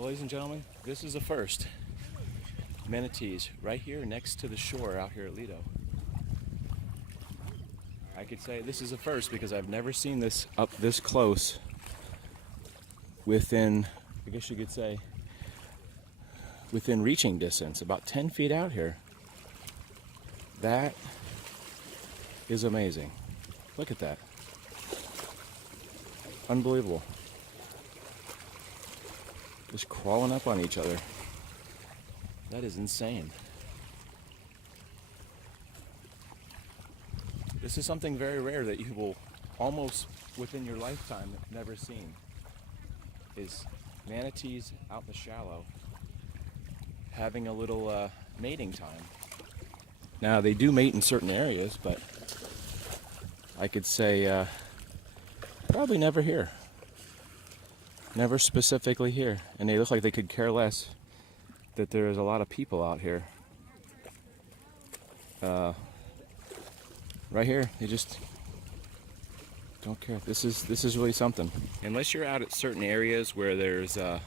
Well, ladies and gentlemen, this is a first. Manatees right here next to the shore out here at Lido. I could say this is a first because I've never seen this up this close within, I guess you could say, within reaching distance, about 10 feet out here. That is amazing. Look at that. Unbelievable. Just crawling up on each other. That is insane. This is something very rare that you will almost within your lifetime never seen. Is manatees out in the shallow having a little mating time. Now they do mate in certain areas, but I could say probably never here. Never specifically here. And they look like they could care less that there is a lot of people out here. Right here, they just don't care. This is really something. Unless you're out at certain areas where there's a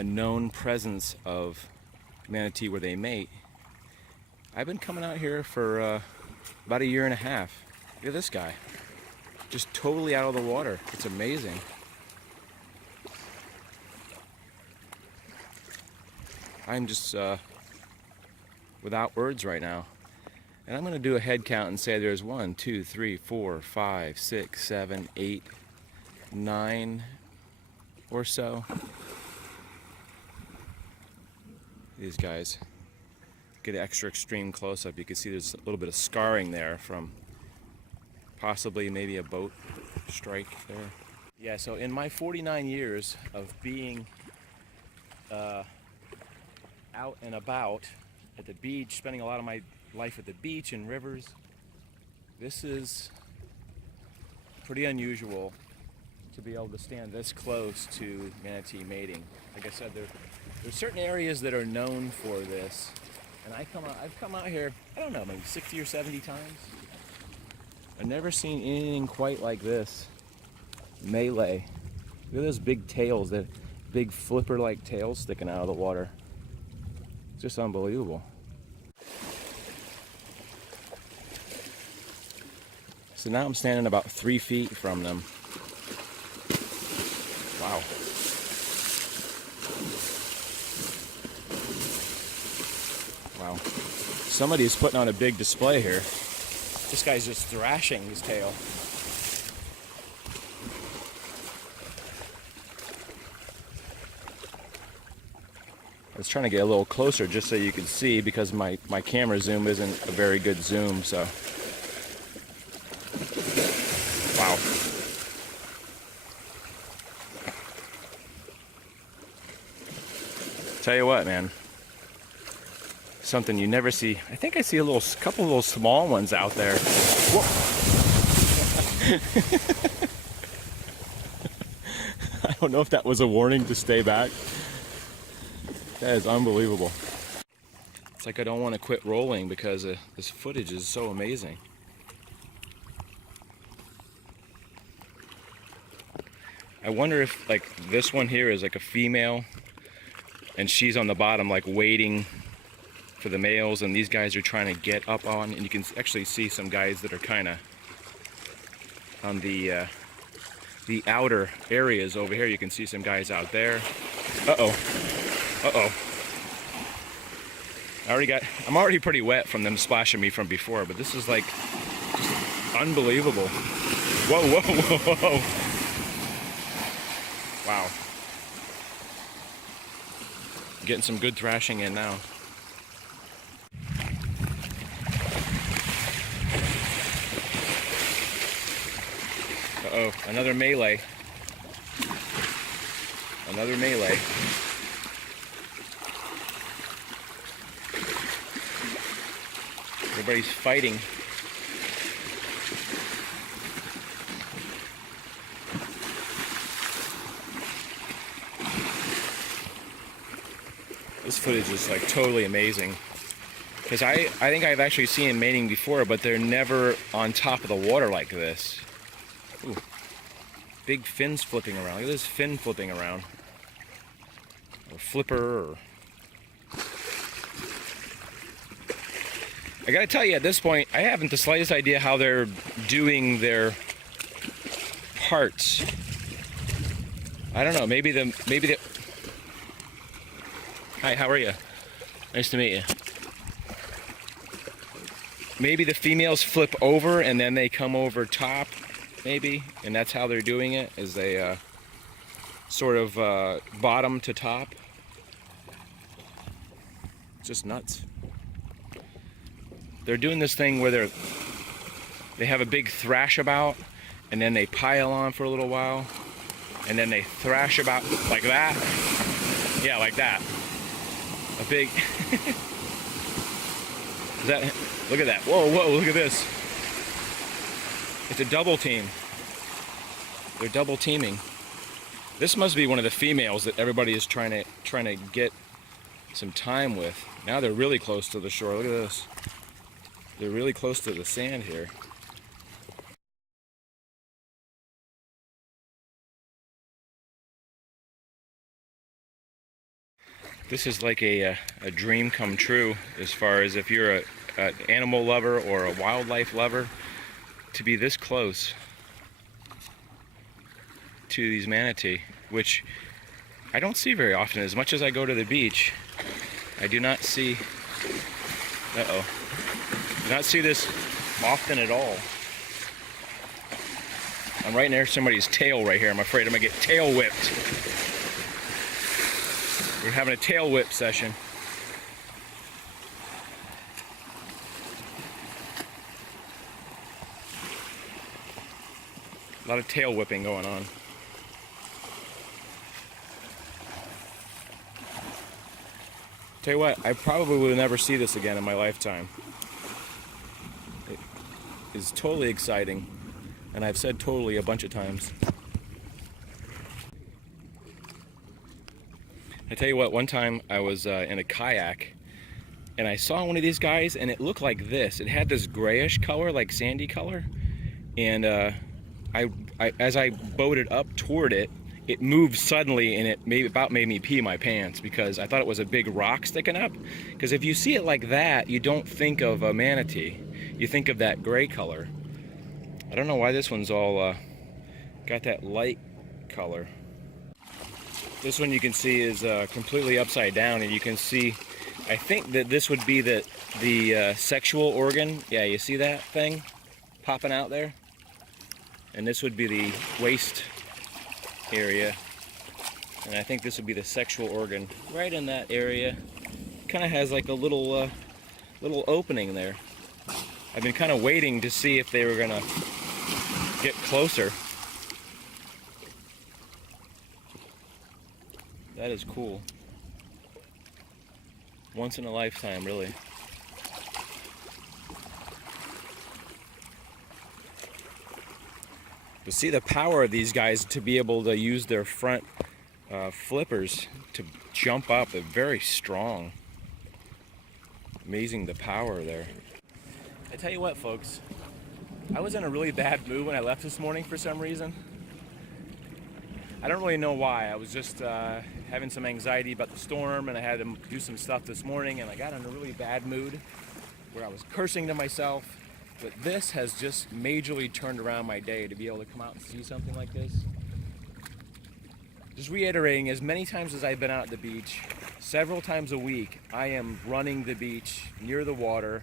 known presence of manatee where they mate. I've been coming out here for about 1.5 years. Look at this guy. Just totally out of the water. It's amazing. I'm just without words right now. And I'm going to do a head count and say there's 1, 2, 3, 4, 5, 6, 7, 8, 9 or so. These guys. Get an extra extreme close-up. You can see there's a little bit of scarring there from possibly maybe a boat strike there. Yeah, so in my 49 years of being out and about at the beach, spending a lot of my life at the beach and rivers, this is pretty unusual to be able to stand this close to manatee mating. Like I said, there's certain areas that are known for this, and I've come out here, I don't know, maybe 60 or 70 times. I've never seen anything quite like this melee. Look at those big tails, that big flipper-like tails sticking out of the water. It's just unbelievable. So now I'm standing about 3 feet from them. Wow. Wow. Somebody's putting on a big display here. This guy's just thrashing his tail. I was trying to get a little closer just so you could see because my camera zoom isn't a very good zoom, so. Wow. Tell you what, man. Something you never see. I think I see a couple of little small ones out there. Whoa. I don't know if that was a warning to stay back. That is unbelievable. It's like I don't want to quit rolling because this footage is so amazing. I wonder if like this one here is like a female and she's on the bottom like waiting for the males, and these guys are trying to get up on, and you can actually see some guys that are kind of on the outer areas over here. You can see some guys out there. Uh-oh. Uh-oh. I'm already pretty wet from them splashing me from before, but this is like just unbelievable. Whoa, whoa, whoa, whoa. Wow. Getting some good thrashing in now. Uh-oh, another melee. Another melee. Everybody's fighting. This footage is like totally amazing. Because I think I've actually seen them mating before, but they're never on top of the water like this. Ooh. Big fins flipping around. Look at this fin flipping around. or flipper. Or I gotta tell you, at this point, I haven't the slightest idea how they're doing their parts. I don't know. Maybe the. Hi, how are you? Nice to meet you. Maybe the females flip over and then they come over top, maybe, and that's how they're doing it, is they sort of bottom to top. It's just nuts. They're doing this thing where they have a big thrash about, and then they pile on for a little while, and then they thrash about like that. Yeah, like that. A big. Is that? Look at that. Whoa, whoa, look at this. It's a double team. They're double teaming. This must be one of the females that everybody is trying to get some time with. Now they're really close to the shore. Look at this. They're really close to the sand here. This is like a dream come true as far as if you're an animal lover or a wildlife lover, to be this close to these manatee, which I don't see very often. As much as I go to the beach, I do not see, do not see this often at all. I'm right near somebody's tail right here. I'm afraid I'm gonna get tail whipped. We're having a tail whip session. A lot of tail whipping going on. Tell you what, I probably will never see this again in my lifetime. It is totally exciting, and I've said totally a bunch of times. I tell you what, one time I was in a kayak, and I saw one of these guys, and it looked like this. It had this grayish color, like sandy color, and as I boated up toward it, it moved suddenly, and it about made me pee my pants, because I thought it was a big rock sticking up. Because if you see it like that, you don't think of a manatee. You think of that gray color. I don't know why this one's all got that light color. This one you can see is completely upside down, and you can see, I think that this would be the sexual organ. Yeah, you see that thing popping out there? And this would be the waist area, and I think this would be the sexual organ right in that area. Kind of has like a little opening there. I've been kind of waiting to see if they were gonna get closer. That is cool. Once in a lifetime, really. To see the power of these guys to be able to use their front flippers to jump up, they're very strong. Amazing the power there. I tell you what, folks, I was in a really bad mood when I left this morning for some reason. I don't really know why. I was just having some anxiety about the storm, and I had to do some stuff this morning, and I got in a really bad mood where I was cursing to myself. But this has just majorly turned around my day to be able to come out and see something like this. Just reiterating, as many times as I've been out at the beach, several times a week, I am running the beach near the water,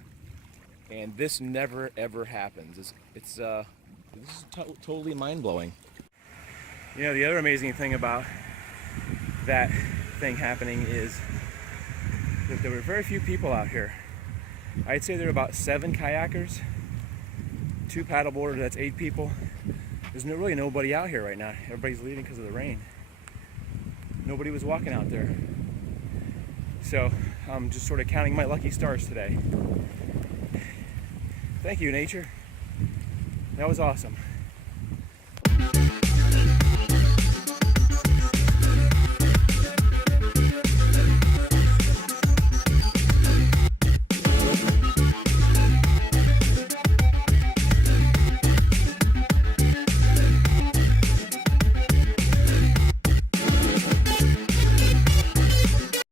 and this never ever happens. This is totally mind-blowing. You know, the other amazing thing about that thing happening is that there were very few people out here. I'd say there were about 7 kayakers, 2 paddleboarders, that's 8 people. There's really nobody out here right now. Everybody's leaving because of the rain. Nobody was walking out there. So I'm just sort of counting my lucky stars today. Thank you, nature. That was awesome.